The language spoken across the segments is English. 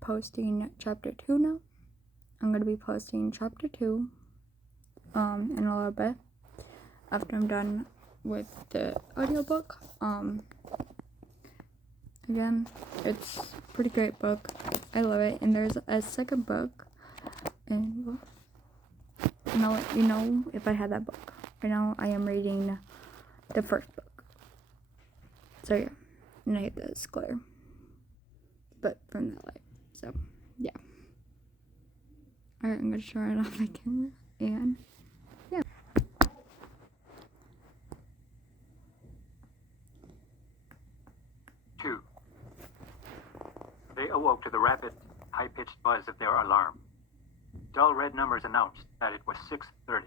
posting chapter 2 now. I'm going to be posting chapter 2 in a little bit after I'm done with the audiobook. Again, it's a pretty great book. I love it. And there's a second book, and I'll let you know if I had that book. Right now I am reading the first book. So yeah, and I hate that it's glare, but from that light. So yeah. Alright, I'm gonna turn off my camera and yeah. 2. They awoke to the rapid, high-pitched buzz of their alarm. Dull red numbers announced that it was 6:30.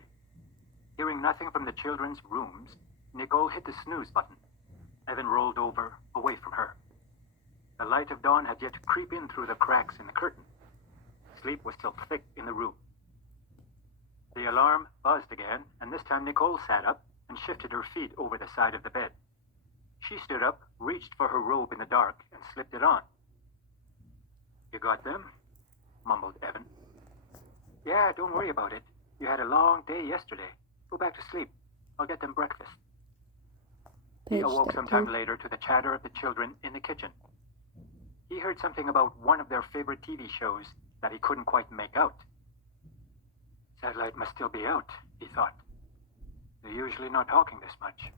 Hearing nothing from the children's rooms, Nicole hit the snooze button. Evan rolled over, away from her. The light of dawn had yet to creep in through the cracks in the curtain. Sleep was still thick in the room. The alarm buzzed again, and this time Nicole sat up and shifted her feet over the side of the bed. She stood up, reached for her robe in the dark, and slipped it on. "You got them?" mumbled Evan. "Yeah, don't worry about it. You had a long day yesterday. Go back to sleep. I'll get them breakfast." He awoke sometime later to the chatter of the children in the kitchen. He heard something about one of their favorite TV shows that he couldn't quite make out. Satellite must still be out, he thought. They're usually not talking this much.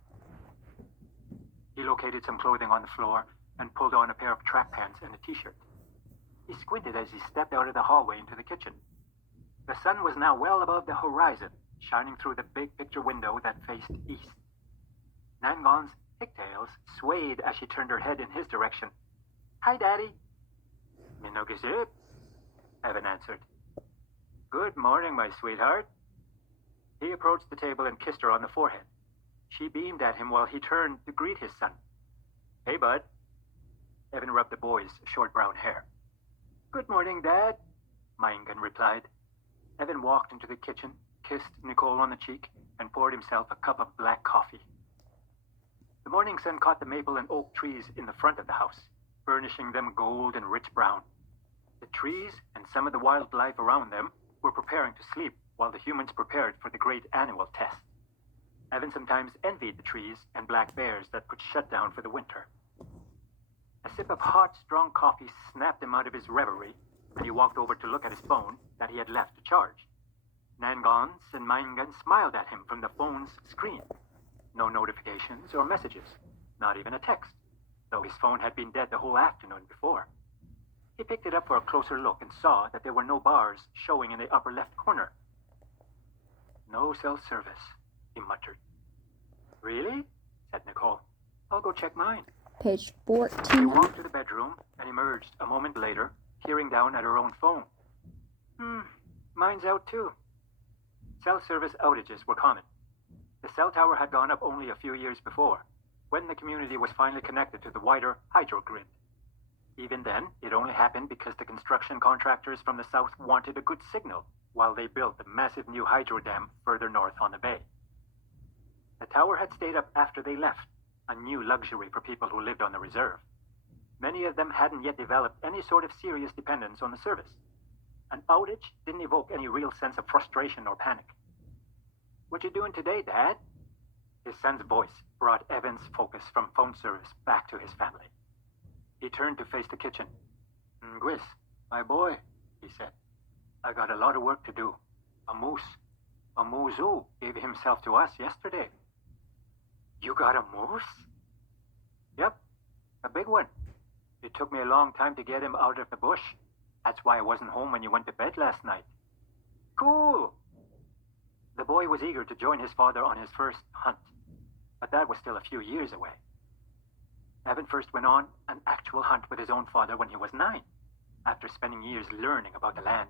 He located some clothing on the floor and pulled on a pair of track pants and a t-shirt. He squinted as he stepped out of the hallway into the kitchen. The sun was now well above the horizon, shining through the big picture window that faced east. Nangon's pigtails swayed as she turned her head in his direction. "Hi, Daddy." "Minogisip," Evan answered. "Good morning, my sweetheart." He approached the table and kissed her on the forehead. She beamed at him while he turned to greet his son. "Hey, bud." Evan rubbed the boy's short brown hair. "Good morning, Dad," Maingan replied. Evan walked into the kitchen, kissed Nicole on the cheek, and poured himself a cup of black coffee. The morning sun caught the maple and oak trees in the front of the house, burnishing them gold and rich brown. The trees and some of the wildlife around them were preparing to sleep while the humans prepared for the great annual test. Evan sometimes envied the trees and black bears that put shut down for the winter. A sip of hot, strong coffee snapped him out of his reverie, and he walked over to look at his phone that he had left to charge. Nangons and Maingan smiled at him from the phone's screen. No notifications or messages, not even a text, though his phone had been dead the whole afternoon before. He picked it up for a closer look and saw that there were no bars showing in the upper left corner. "No cell service," he muttered. "Really?" said Nicole. "I'll go check mine." Page She 14. walked to the bedroom and emerged a moment later, peering down at her own phone. Mine's out too." Cell service outages were common. The cell tower had gone up only a few years before, when the community was finally connected to the wider hydro grid. Even then, it only happened because the construction contractors from the south wanted a good signal while they built the massive new hydro dam further north on the bay. The tower had stayed up after they left, a new luxury for people who lived on the reserve. Many of them hadn't yet developed any sort of serious dependence on the service. An outage didn't evoke any real sense of frustration or panic. "What you doing today, Dad?" His son's voice brought Evan's focus from phone service back to his family. He turned to face the kitchen. "Gwis, my boy," he said. "I got a lot of work to do. A moose gave himself to us yesterday." "You got a moose?" "Yep, a big one. It took me a long time to get him out of the bush. That's why I wasn't home when you went to bed last night." "Cool." The boy was eager to join his father on his first hunt, but that was still a few years away. Evan first went on an actual hunt with his own father when he was 9, after spending years learning about the land.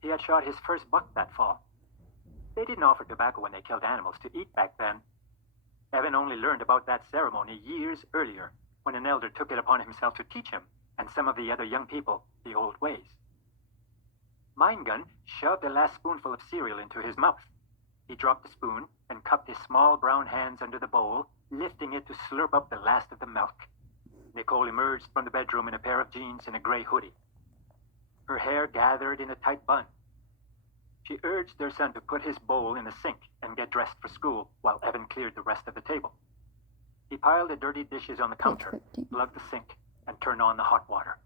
He had shot his first buck that fall. They didn't offer tobacco when they killed animals to eat back then. Evan only learned about that ceremony years earlier, when an elder took it upon himself to teach him and some of the other young people the old ways. Maingan shoved a last spoonful of cereal into his mouth. He dropped the spoon and cupped his small brown hands under the bowl, lifting it to slurp up the last of the milk. Nicole emerged from the bedroom in a pair of jeans and a gray hoodie. her hair gathered in a tight bun. She urged their son to put his bowl in the sink and get dressed for school while Evan cleared the rest of the table. He piled the dirty dishes on the counter, plugged the sink, and turned on the hot water.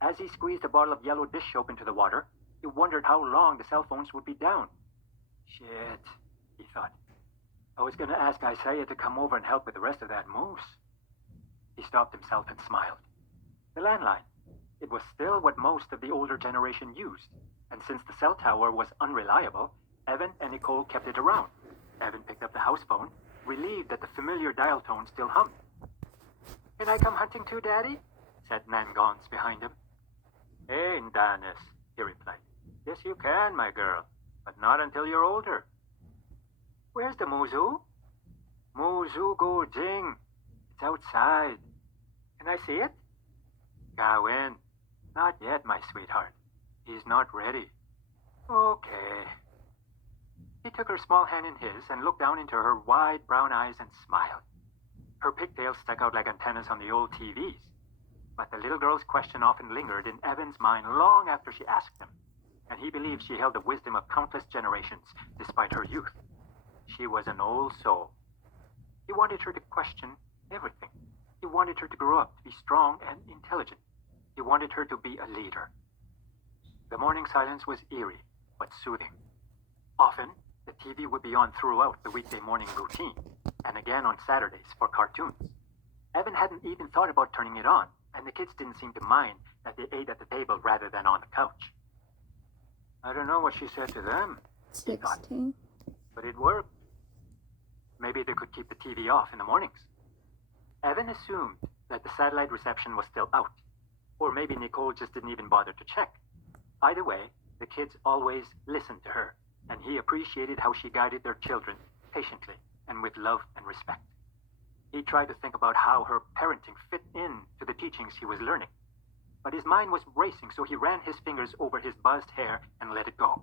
As he squeezed a bottle of yellow dish soap into the water, he wondered how long the cell phones would be down. Shit, he thought. I was going to ask Isaiah to come over and help with the rest of that moose. He stopped himself and smiled. The landline. It was still what most of the older generation used, and since the cell tower was unreliable, Evan and Nicole kept it around. Evan picked up the house phone, relieved that the familiar dial tone still hummed. Can I come hunting too, Daddy? Said Nan Gons behind him. Hey, Danis, he replied. Yes, you can, my girl, but not until you're older. Where's the Muzu? Muzu go jing. It's outside. Can I see it? Gawain. Not yet, my sweetheart. He's not ready. Okay. He took her small hand in his and looked down into her wide brown eyes and smiled. Her pigtails stuck out like antennas on the old TVs. But the little girl's question often lingered in Evan's mind long after she asked him, and he believed she held the wisdom of countless generations despite her youth. She was an old soul. He wanted her to question everything. He wanted her to grow up to be strong and intelligent. He wanted her to be a leader. The morning silence was eerie, but soothing. Often, the TV would be on throughout the weekday morning routine, and again on Saturdays for cartoons. Evan hadn't even thought about turning it on, and the kids didn't seem to mind that they ate at the table rather than on the couch. I don't know what she said to them, he thought, but it worked. Maybe they could keep the TV off in the mornings. Evan assumed that the satellite reception was still out, or maybe Nicole just didn't even bother to check. Either way, the kids always listened to her, and he appreciated how she guided their children patiently and with love and respect. He tried to think about how her parenting fit in to the teachings he was learning, but his mind was racing, so he ran his fingers over his buzzed hair and let it go.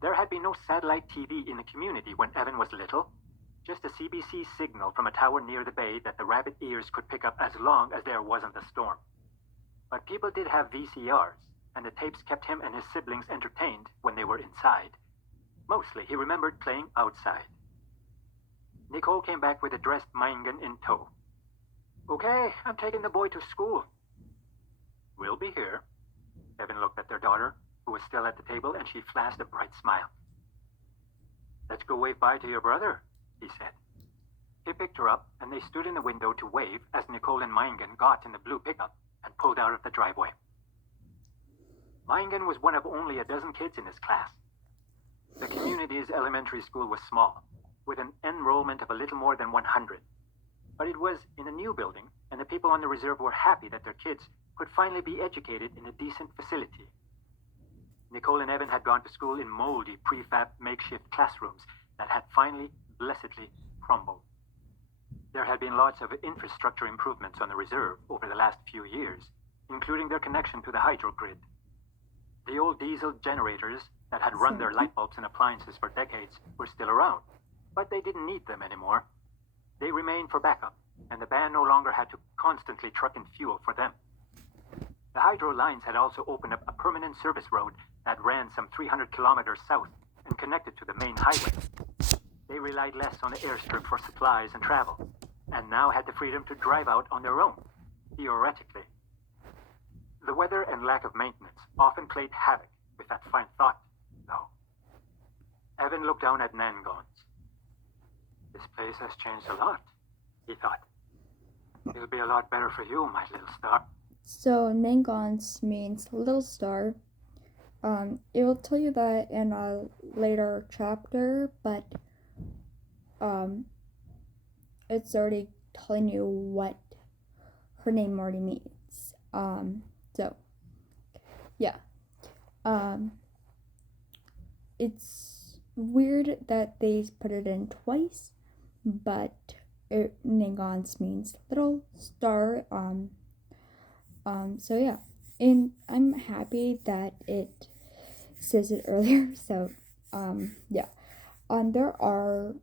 There had been no satellite TV in the community when Evan was little, just a CBC signal from a tower near the bay that the rabbit ears could pick up as long as there wasn't a storm. But people did have VCRs, and the tapes kept him and his siblings entertained when they were inside. Mostly, he remembered playing outside. Nicole came back with a dressed Maingan in tow. Okay, I'm taking the boy to school. We'll be here. Evan looked at their daughter, who was still at the table, and she flashed a bright smile. Let's go wave bye to your brother, he said. He picked her up, and they stood in the window to wave as Nicole and Maingan got in the blue pickup and pulled out of the driveway. Maingan was one of only a dozen kids in his class. The community's elementary school was small, with an enrollment of a little more than 100. But it was in a new building, and the people on the reserve were happy that their kids could finally be educated in a decent facility. Nicole and Evan had gone to school in moldy prefab makeshift classrooms that had finally, blessedly, crumbled. There had been lots of infrastructure improvements on the reserve over the last few years, including their connection to the hydro grid. The old diesel generators that had run their light bulbs and appliances for decades were still around, but they didn't need them anymore. They remained for backup, and the band no longer had to constantly truck in fuel for them. The hydro lines had also opened up a permanent service road that ran some 300 kilometers south and connected to the main highway. They relied less on the airstrip for supplies and travel, and now had the freedom to drive out on their own, theoretically. The weather and lack of maintenance often played havoc with that fine thought, though. Evan looked down at Nangons. This place has changed a lot, he thought. It'll be a lot better for you, my little star. So Nangons means little star. It will tell you that in a later chapter, but it's already telling you what her name already means. So yeah. It's weird that they put it in twice, but Nangons means little star. So yeah, and I'm happy that it says it earlier. So yeah, there are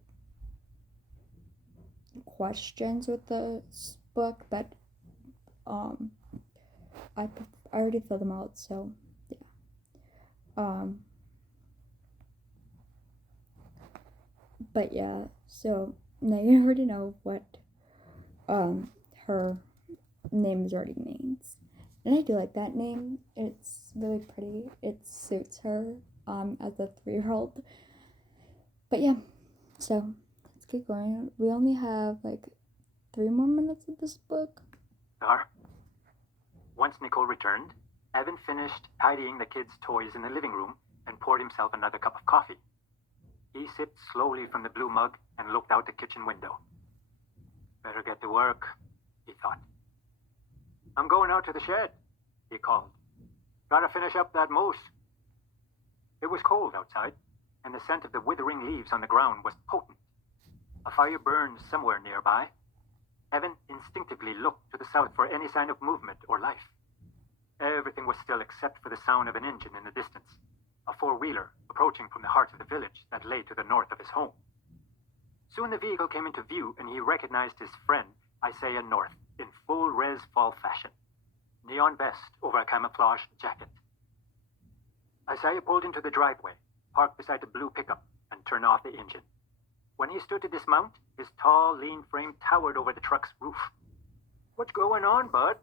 questions with the book, but I already filled them out, so yeah. But yeah, so now you already know what her name already means. And I do like that name. It's really pretty. It suits her as a 3-year-old. But yeah, so let's keep going. We only have like 3 more minutes of this book. Once Nicole returned, Evan finished tidying the kids' toys in the living room and poured himself another cup of coffee. He sipped slowly from the blue mug and looked out the kitchen window. Better get to work, he thought. I'm going out to the shed, he called. Gotta finish up that moose. It was cold outside, and the scent of the withering leaves on the ground was potent. A fire burned somewhere nearby. Evan instinctively looked to the south for any sign of movement or life. Everything was still except for the sound of an engine in the distance, a 4-wheeler approaching from the heart of the village that lay to the north of his home. Soon the vehicle came into view, and he recognized his friend, Isaiah North, in full res fall fashion, neon vest over a camouflage jacket. Isaiah pulled into the driveway, parked beside the blue pickup, and turned off the engine. When he stood to dismount, his tall, lean frame towered over the truck's roof. What's going on, bud?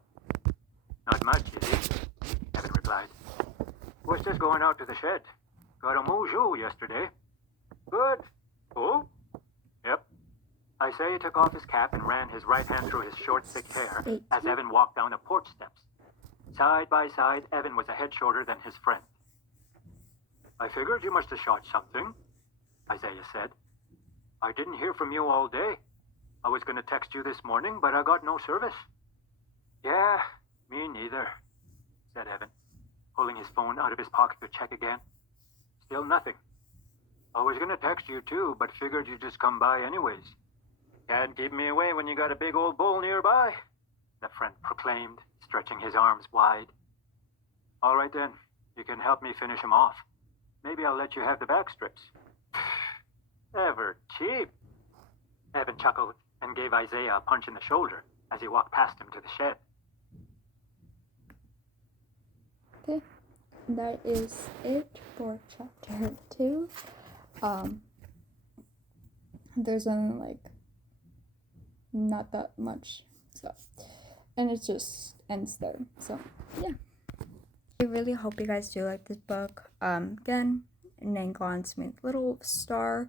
Not much, is it? Evan replied. Was just going out to the shed. Got a mojo yesterday. Good. Oh? Yep. Isaiah took off his cap and ran his right hand through his short, thick hair as Evan walked down the porch steps. Side by side, Evan was a head shorter than his friend. I figured you must have shot something, Isaiah said. I didn't hear from you all day. I was going to text you this morning, but I got no service. Yeah, me neither, said Evan, pulling his phone out of his pocket to check again. Still nothing. I was going to text you too, but figured you'd just come by anyways. Can't keep me away when you got a big old bull nearby, the friend proclaimed, stretching his arms wide. All right then, you can help me finish him off. Maybe I'll let you have the back strips. Ever cheap. Evan chuckled and gave Isaiah a punch in the shoulder as he walked past him to the shed. Okay, that is it for chapter 2. There's only like not that much stuff, and it just ends there. So yeah, I really hope you guys do like this book. Again, Mangans means little star.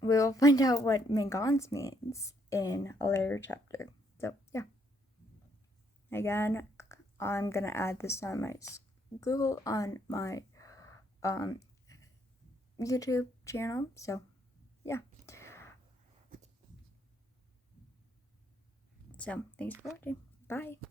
We'll find out what Mangans means in a later chapter. So yeah, again, I'm gonna add this on my Google on my YouTube channel. So yeah. So thanks for watching. Bye.